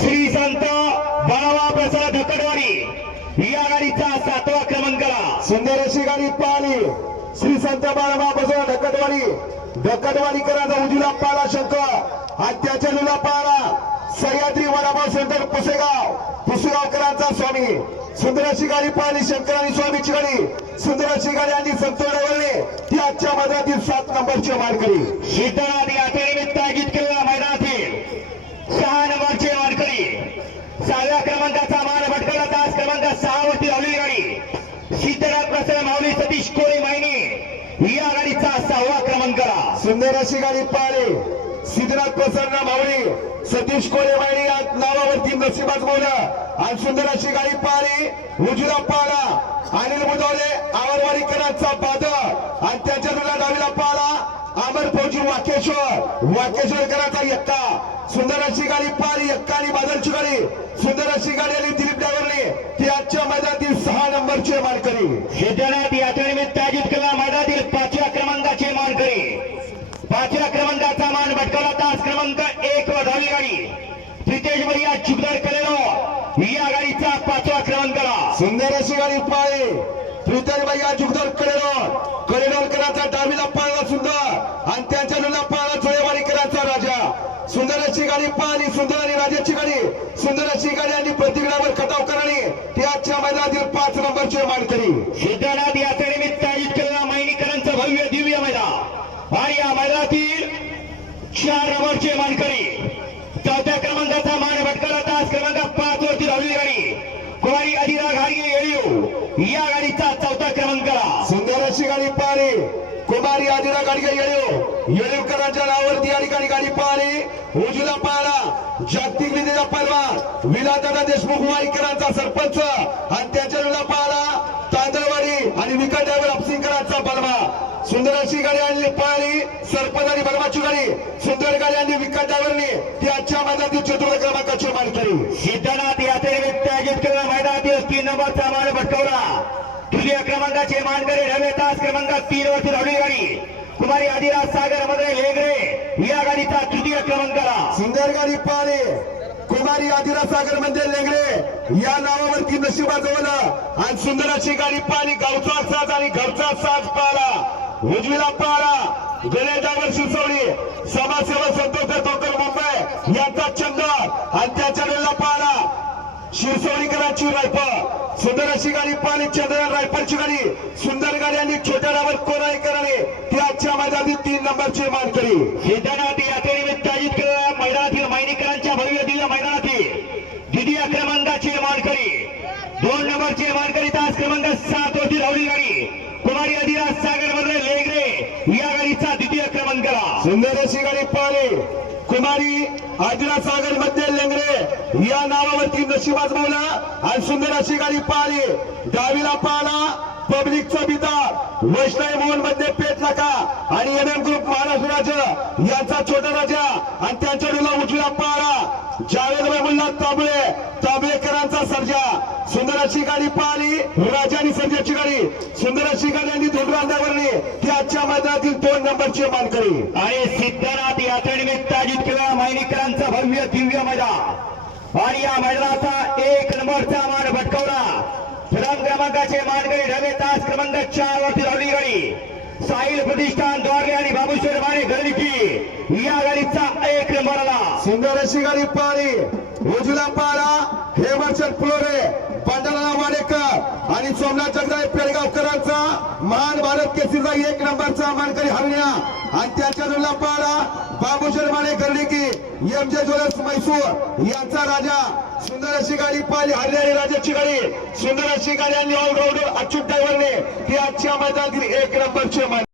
श्री संत बाळावा प्रसाद धकडवाडी या गाडीचा सातवा क्रमांकाला सुंदर अशी गाडी पाहिली. श्री संत बाळाबा बसवा ढकटवाडी ढकटवाडीकरांचा उजवीला पाला शंकर आणि त्याच्या लुला पाला सह्याद्री वडापाव सेंटर पुसेगाव. पुसेगावकरांचा स्वामी. सुंदर अशी गाडी पाहिली शंकर आणि स्वामीची गाडी. सुंदर अशी गाडी आणि संतोडवरले ती आजच्या मैदानातील सात नंबरची मानकरी. शीतळात यात्रेनिमित्त आयोजित केलेल्या मैदानातील सहा नंबरचे मानकरी सहाव्या क्रमांकाचा मान भटकला तास क्रमांक सहा वरती लावलेली गाडी शीतळात प्रसन्न माऊली सतीश कोळी मायनी या गाडीचा सहावा क्रमांकाला सुंदर अशी गाडी पाहिली सिद्धनाथ प्रसन्न मावळी सतीश कोरे मायनी या नावावरती नशिबात बोला आणि सुंदर अशी गाडी पाहिली उजवीला पाला. अनिल मुदवले आवरवाडीकरांचा बादल. आणि त्याच्या तुला डावीला पाला. अमर फौजी वाकेश्वर. वाकेश्वरकरांचा यक्का. सुंदर अशी गाडी पाहिली यक्का आणि बादलची गाडी. सुंदर अशी गाडी आली दिलीप ड्रायव्हरने. ती आजच्या मैदानातील सहा नंबरची मानकरी. शीतळात यात्रेनिमित्त आयोजित केला मैदानातील पाच क्रमांकाचे मानकरी पाचव्या क्रमांकाचा मान भटकवला तास क्रमांक एक व दहावी गाडी प्रितेश भैया चुकदार कलेलो या गाडीचा पाचवा क्रमांकाला सुंदर अशी गाडी पाळे. प्रीतर भैया जुगदर कडेरोड कडेरोडकरांचा डावीला पाळला सुंदर. आणि त्यांच्या लुला पाळला जोळेवाडीकरांचा राजा. सुंदर अशी गाडी पाहिली सुंदर आणि राजाची गाडी. सुंदर अशी गाडी आणि प्रतिगडावर खटावकरांनी ती आजच्या मैदानातील पाच नंबरचे मानकरी. सिद्धनाथ यात्रेनिमित्त आयोजित केलेल्या मैनिकरांचं भव्य दिव्य मैदान. आणि या मैदानातील चार नंबरचे मानकरी. चौथ्या क्रमांकाचा मान भटकला तास क्रमांक पाच वरती धावली गाडी कुमारी अधिरा घाडगे येळीव या गाडीचा चौथा क्रमांकाला सुंदर अशी गाडी पाहणे. कुमारी आदिरा गाडी येळीव येळीवकरांच्या नावावरती या ठिकाणी गाडी पाहणे. उजूला पाहिला जागतिक विजेचा पलवान विलादादा देशमुख वाईकरांचा सरपंच. आणि त्याच्या लुला तांदळवाडी आणि विकट ड्रायव्हर अपसिंगकरांचा बलमा सुंदर अशी गाडी आणली पाहिली सरपंच आणि बलमाची गाडी सुंदर गाडी आणली विकट ड्रायव्हरने ती आजच्या मैदानातील चतुर्थ क्रमांकाची मानकरी सिद्धनाथ यात्रेनिमित्त आयोजित केलेल्या मैदानातील तीन नंबरचा मान भटकवला. तृतीय क्रमांकाचे मानकरी ढवे तास क्रमांक तीन वरती लावली गाडी. कुमारी आदिराज सागरमध्ये लेगरे या गाडीचा तृतीय क्रमांकाला सुंदर गाडी पाहिली कुमारी आदिरा सागरमध्ये लेंगरे या नावावरती नशिबाजवळ आणि सुंदर अशी गाडी पाहिली गावचा साज आणि घरचा साज पाहिला. उजवीला पारा गणेशावर शिरसवली समाजसेवा संतोष तोकर मुंबई यांचा छंद. आणि त्याच्या वेळेला पारा शिरसवडीकरांची रायफल. सुंदर अशी गाडी पाणी चंद्र रायफलची गाडी. सुंदर गाडी आणि छोट्या कोराई कोराईकरांनी ती आजच्या मैदानी तीन नंबरची मानकरी सिद्धनाथ यात्रेनिमित्त आयोजित केलेल्या मैदानातील मैनिकरांच्या भव्य दिव्य मैदानातील द्वितीय मान मानकरी दोन नंबरची मान करीत तास क्रमांक सात होती धावली गाडी. कुमारी अधिराज सागरमध्ये या गाडीचा द्वितीय क्रमांकाला सुंदर अशी गाडी पाहिली कुमारी आदिरा सागरमध्ये लेंगरे या नावावरती नशिबाज बोला आणि सुंदर अशी गाडी पाहिली डावीला पाहिला पब्लिकचा बिदार वैष्णव मोहनमध्ये पेट नका. आणि एम एम ग्रुप महाराष्ट्र राजा यांचा छोटा राजा आणि त्यांच्या डोला उजवीला पाहिला जावेद मुल्ला तांबळे अशी गाडी पाहिली राजा आणि सर्जाची गाडी सुंदर अशी गाडी आणि धोंडरांदावरली ती आजच्या मैदानातील दोन नंबरची मानकरी. आणि सिद्धनाथ यात्रेनिमित्त आयोजित केलेल्या मैनिकरांचा भव्य दिव्य मैदान आणि या मैदानाचा एक नंबरचा मान भटकवला. प्रथम क्रमांकाचे मानकरी ढवे तास क्रमांक चार वरती लावली गाडी. साहिल प्रतिष्ठान द्वारले आणि बाबूश्वर माने गर्दीची. या गाडीचा एक नंबर आला. सुंदर अशी गाडी पाहिली उजला पाहिला हेमरचंद फुलोरे पंढरा वाडेकर आणि सोमनाथ जगदाय पेडगावकरांचा मान भारत केसरीचा एक नंबरचा मानकरी हरण्या. आणि त्याच्या जोडला बाबू शर्माने करली की एम जे ज्वेलर्स मैसूर यांचा राजा. सुंदर अशी गाडी पाहिली हरण्या राजाची गाडी. सुंदर अशी गाडी आणि ऑलराऊंडर अच्युत ड्रायव्हरने ही आजच्या मैदानातील एक नंबरचे मान